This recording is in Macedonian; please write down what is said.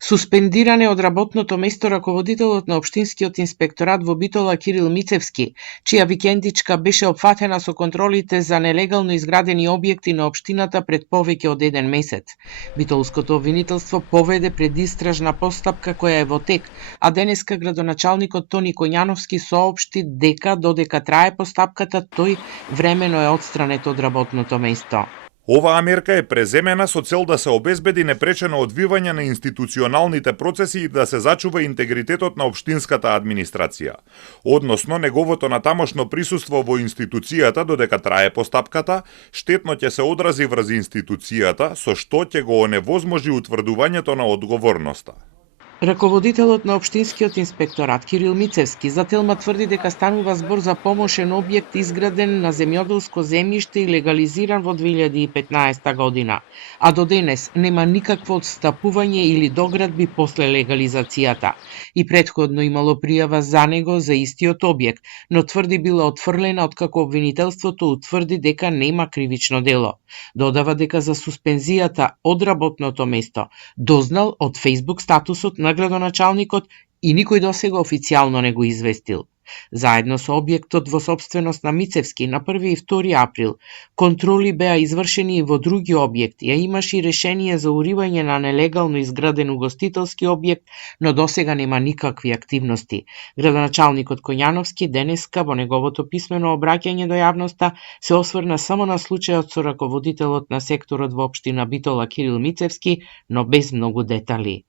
Суспендиран е од работното место раководителот на општинскиот инспекторат во Битола Кирил Мицевски, чија викендичка беше опфатена со контролите за нелегално изградени објекти на општината пред повеќе од еден месец. Битолското обвинителство поведе предистражна постапка која е во тек, а денеска градоначалникот Тони Коњановски соопшти дека додека трае постапката, тој времено е отстранет од работното место. Оваа мерка е преземена со цел да се обезбеди непречено одвивање на институционалните процеси и да се зачува интегритетот на општинската администрација. Односно, неговото натамошно присуство во институцијата додека трае постапката, штетно ќе се одрази врз институцијата, со што ќе го оневозможи утврдувањето на одговорноста. Раководителот на општинскиот инспекторат Кирил Мицевски за Телма тврди дека станува збор за помошен објект изграден на земјоделско земјиште и легализиран во 2015 година, а до денес нема никакво отстапување или доградби после легализацијата. И претходно имало пријава за него за истиот објект, но тврди била отфрлена откако обвинителството утврди дека нема кривично дело. Додава дека за суспензијата од работното место дознал од Facebook статусот на градоначалникот и никој досега официјално не го известил. Заедно со објектот во сопственост на Мицевски на 1 и 2 април, контроли беа извршени и во други објекти, а имаше и решение за уривање на нелегално изграден угостителски објект, но досега нема никакви активности. Градоначалникот Коњановски денеска во неговото писмено обраќање до јавноста се осврна само на случајот со раководителот на секторот во општина Битола Кирил Мицевски, но без многу детали.